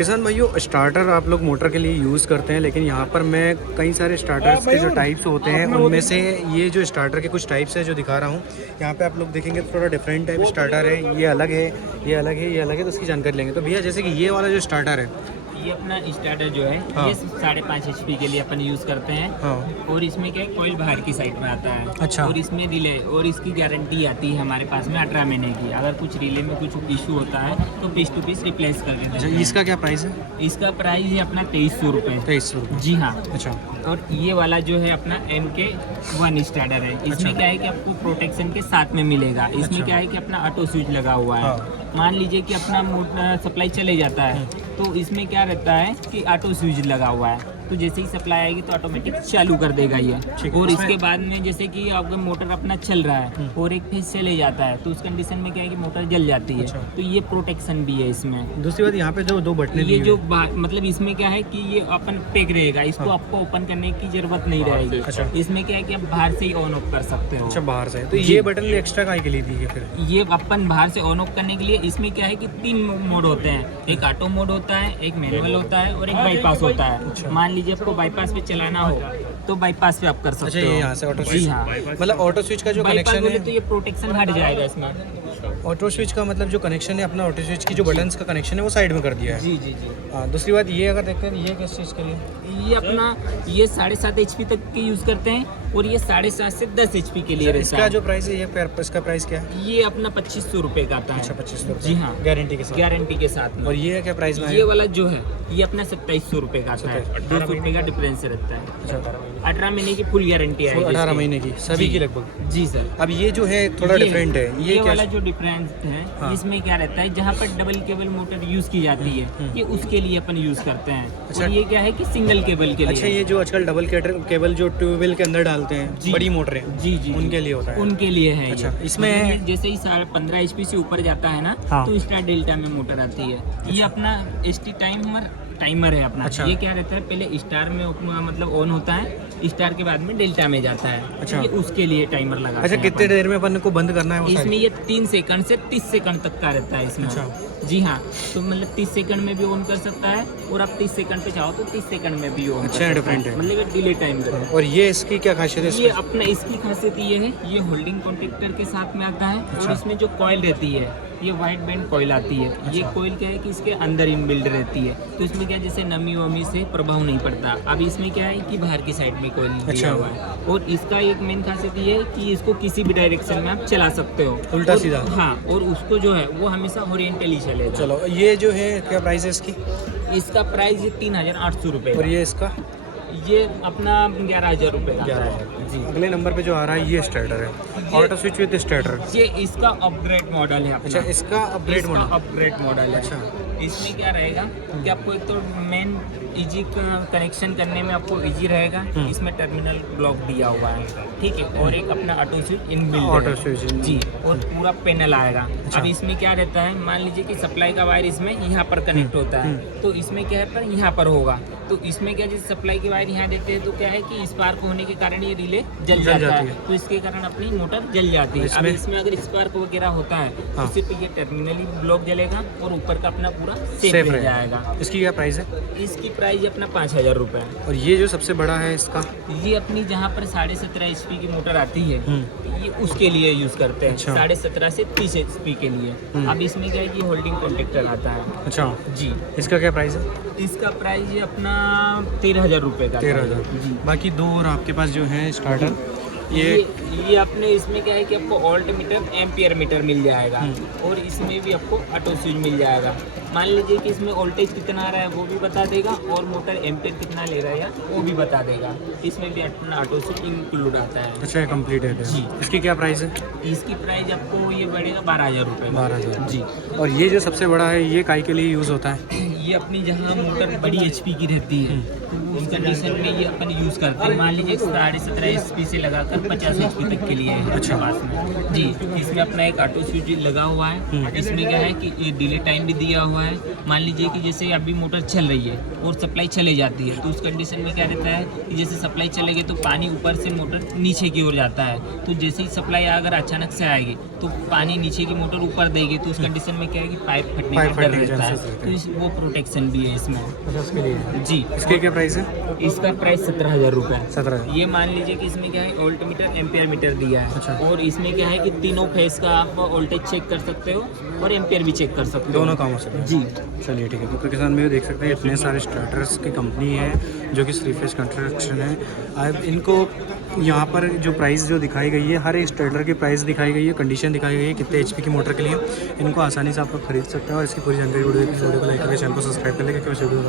किसान भाइयों, स्टार्टर आप लोग मोटर के लिए यूज़ करते हैं, लेकिन यहाँ पर मैं कई सारे स्टार्टर्स के जो टाइप्स होते हैं उनमें से ये जो स्टार्टर के कुछ टाइप्स है जो दिखा रहा हूँ। यहाँ पे आप लोग देखेंगे तो थोड़ा डिफरेंट टाइप स्टार्टर है, ये अलग है, ये अलग है, ये अलग है, तो उसकी जानकारी लेंगे। तो भैया जैसे कि ये वाला जो स्टार्टर है, ये अपना स्टार्टर जो है हाँ। ये 5.5 HP के लिए अपन यूज़ करते हैं। हाँ। और इसमें क्या है, कॉइल बाहर की साइड में आता है। अच्छा। और इसमें रिले और इसकी गारंटी आती है हमारे पास में 18 महीने की। अगर कुछ रिले में कुछ इशू होता है तो पीस टू पीस रिप्लेस कर देते हैं। इसका क्या प्राइस है? इसका प्राइस है अपना 2300 रुपये। 2300। जी हाँ। अच्छा। और ये वाला जो है अपना MK1 स्टार्टर है। इसमें अच्छा। क्या है कि आपको प्रोटेक्शन के साथ में मिलेगा। इसमें अच्छा। क्या है कि अपना ऑटो स्विच लगा हुआ है। हाँ। मान लीजिए कि अपना मोटर सप्लाई चले जाता है तो इसमें क्या रहता है कि ऑटो स्विच लगा हुआ है, तो जैसे ही सप्लाई आएगी तो ऑटोमेटिक चालू कर देगा ये। ठीक। और इसके बाद में जैसे कि आपका मोटर अपना चल रहा है और एक फेज चले जाता है तो उस कंडीशन में क्या है कि मोटर जल जाती है। अच्छा। तो ये प्रोटेक्शन भी है इसमें। दूसरी बात, यहाँ पे जो दो बटने ये जो मतलब इसमें क्या है कि ये अपन पैक रहेगा, इसको हाँ। आपको ओपन करने की जरूरत नहीं रहेगी। अच्छा। इसमें क्या है कि आप बाहर से ही ऑन ऑफ कर सकते हो। अच्छा, बाहर से। तो जी। ये बटन एक्स्ट्रा काहे के लिए दी है फिर? ये अपन बाहर से ऑन ऑफ करने के लिए, इसमें क्या है कि 3 मोड होते हैं। एक ऑटो मोड होता है, एक मैनुअल होता है और एक बाईपास होता अच्छा। है। मान लीजिए आपको बाईपास पे चलाना हो तो बाईपास पे आप कर सकते अच्छा, हो। ये यहाँ से ऑटो जी स्विच। हाँ। मतलब ऑटो स्विच का जो बाईपास कनेक्शन बोले है, तो ये प्रोटेक्शन हट जाएगा इसमें। ऑटो स्विच का मतलब जो कनेक्शन है अपना, ऑटो स्विच की जो बटन्स का कनेक्शन है वो साइड में कर दिया है। जी जी जी। हाँ, दूसरी बात ये अगर देखते हैं, ये किस चीज़ के लिए? ये अपना ये 7.5 HP तक के यूज़ करते हैं और ये 7.5 से 10 HP के लिए रहता इसका है। जो प्राइस है, ये इसका प्राइस क्या है? ये अपना 2500 रुपये का आता है। अच्छा, 2500। जी हाँ, गारंटी के साथ। गारंटी के साथ में। और ये क्या प्राइस में है? ये वाला जो है ये अपना 2700 रुपये का आता है। 200 रुपये का डिफरेंस रहता है। अच्छा, 18 महीने की फुल गारंटी आएगी 18 इसकी। महीने की सभी जी। की लगभग। जी सर। अब ये जो है थोड़ा डिफरेंट है, ये क्या? वाला जो डिफरेंस है हाँ। इसमें क्या रहता है, जहाँ पर डबल केबल मोटर यूज की जाती है ये उसके लिए अपन यूज करते हैं। अच्छा। और ये क्या है कि सिंगल केबल के लिए। अच्छा, ये जो आजकल डबल केबल जो ट्यूबवेल के अंदर डालते हैं, जी। बड़ी मोटरें, जी जी उनके लिए होता है। उनके लिए है। अच्छा, ये। इसमें- मतलब ये जैसे ही 15 HP से ऊपर जाता है ना हाँ। तो स्टार डेल्टा में मोटर आती है। ये अपना ST टाइमर है अपना। अच्छा। ये क्या रहता है, पहले स्टार में मतलब ऑन होता है, स्टार के बाद में डेल्टा में जाता है। अच्छा। ये उसके लिए टाइमर लगा। अच्छा, कितने देर में अपन को बंद करना है वो इसमें सारी? ये 3 सेकंड से 30 सेकंड तक का रहता है इसमें। अच्छा। जी हाँ। तो मतलब 30 सेकंड में भी ऑन कर सकता है और आप 30 सेकंड पे चाहो तो 30 सेकंड में भी ऑन कर अच्छा, सकता है। डिफरेंट है। मतलब ये डिले टाइम है। और ये इसकी क्या खासियत है? ये अपना इसकी खासियत ये है, ये होल्डिंग कॉन्ट्रैक्टर के साथ में आता है। अच्छा। और इसमें जो कॉइल रहती है ये वाइट बैंड कॉइल आती है। ये कॉइल क्या है कि इसके अंदर इनबिल्ड रहती है, तो इसमें क्या है, जैसे नमी वमी से प्रभाव नहीं पड़ता। अब इसमें क्या है कि बाहर की साइड में कॉइल अच्छा। दिया हुआ है। और इसका एक मेन खासियत ये है कि इसको किसी भी डायरेक्शन में आप चला सकते हो, उल्टा और- सीधा। हाँ। और उसको जो है वो हमेशा ओरिएंटली चलेगा। चलो, ये जो है क्या प्राइस है इसकी? इसका प्राइस है 3800 रुपये। और ये इसका? ये अपना 11,000 रुपये का आता है। जी। अगले नंबर पे जो आ रहा है ये स्टार्टर है, ऑटो स्विच विद स्टार्टर। ये इसका अपग्रेड मॉडल है अपना। अच्छा, इसका अपग्रेड इसका मॉडल। अपग्रेड मॉडल है। अच्छा। इसमें क्या रहेगा कि आपको एक तो मेन इजी कनेक्शन करने में आपको इजी रहेगा। इसमें टर्मिनल ब्लॉक दिया हुआ है, ठीक है। और एक अपना ऑटो स्विच इनबिल्ट है। Auto switch. जी। और पूरा पैनल आएगा। अच्छा। अब इसमें क्या रहता है, मान लीजिए कि सप्लाई का वायर इसमें यहाँ पर कनेक्ट होता है, तो इसमें क्या है पर यहाँ पर होगा। तो इसमें क्या, जैसे सप्लाई के वायर यहाँ देते हैं तो क्या है कि स्पार्क होने के कारण ये रिले जल जाता जाती है, है। तो इसके कारण अपनी मोटर जल जाती है। अब इसमें- इसमें अगर स्पार्क वगैरह होता है हाँ। तो सिर्फ ये टर्मिनली ब्लॉक जलेगा और ऊपर का अपना पूरा सेफ सेफ रह रहेगा। जाएगा। इसकी क्या प्राइस है? इसकी प्राइस अपना 5000 रुपये है। और ये जो सबसे बड़ा है इसका? ये अपनी जहाँ पर 17.5 HP की मोटर आती है हम्म। ये उसके लिए यूज करते हैं। अच्छा। 17.5 से 30 HP के लिए। अब इसमें क्या है कि होल्डिंग कॉन्ट्रैक्टर आता है। अच्छा, जी। इसका क्या प्राइस है? इसका प्राइस ये अपना 13,000 रुपये का। 13,000। जी। बाकी दो और आपके पास जो है स्टार्टर, ये अपने इसमें क्या है कि आपको ऑल्ट मीटर एम्पियर मीटर मिल जाएगा और इसमें भी आपको ऑटो स्विच मिल जाएगा। मान लीजिए कि इसमें वोल्टेज कितना आ रहा है वो भी बता देगा और मोटर एम्पियर कितना ले रहा है वो भी बता देगा। इसमें भी अपना ऑटो स्विच इंक्लूड आता है। अच्छा, कंप्लीट है जी। इसकी क्या प्राइस है? इसकी प्राइस आपको ये बढ़ेगा 12,000 रुपये। 12,000। जी। और ये जो सबसे बड़ा है ये काय के लिए यूज़ होता है? ये अपनी जहाँ मोटर बड़ी HP की रहती है तो उस कंडीशन में ये अपन यूज़ करते हैं। मान लीजिए 17.5 HP से लगाकर 50 HP तक के लिए है अच्छा पास में। जी। इसमें अपना एक ऑटो स्विच लगा हुआ है। इसमें क्या है कि ये डिले टाइम भी दिया हुआ है। मान लीजिए कि जैसे अभी मोटर चल रही है और सप्लाई चले जाती है तो उस कंडीशन में क्या रहता है कि जैसे सप्लाई चलेगी तो पानी ऊपर से मोटर नीचे की ओर जाता है, तो जैसे ही सप्लाई अगर अचानक से आएगी तो पानी नीचे की मोटर ऊपर देगी तो उस कंडीशन में क्या है कि पाइप फटने का डर रहता है। तो वो प्रोटेक्ट प्रोटेक्शन भी है इसमें। अच्छा, उसके लिए जी। इसके क्या प्राइस है? इसका प्राइस 17,000 रुपये। 17। ये मान लीजिए कि इसमें क्या है, वोल्ट मीटर एम्पियर मीटर दिया है। अच्छा। और इसमें क्या है कि तीनों फेस का आप वोल्टेज चेक कर सकते हो और एम्पियर भी चेक कर सकते हो। दोनों काम हो सकते हैं। जी। चलिए ठीक है। तो किसान में देख सकते हैं इतने सारे स्टार्टर्स की कंपनी है जो कि थ्री फेज कंस्ट्रक्शन है। अब इनको यहाँ पर जो प्राइस जो दिखाई गई है, हर एक स्टार्टर की प्राइस दिखाई गई है, कंडीशन दिखाई गई है कितने एचपी की मोटर के लिए। इनको आसानी से आप लोग खरीद सकते हैं और इसकी पूरी जानकारी वीडियो को लाइक करके चैनल को सब्सक्राइब कर लें क्योंकि वीडियो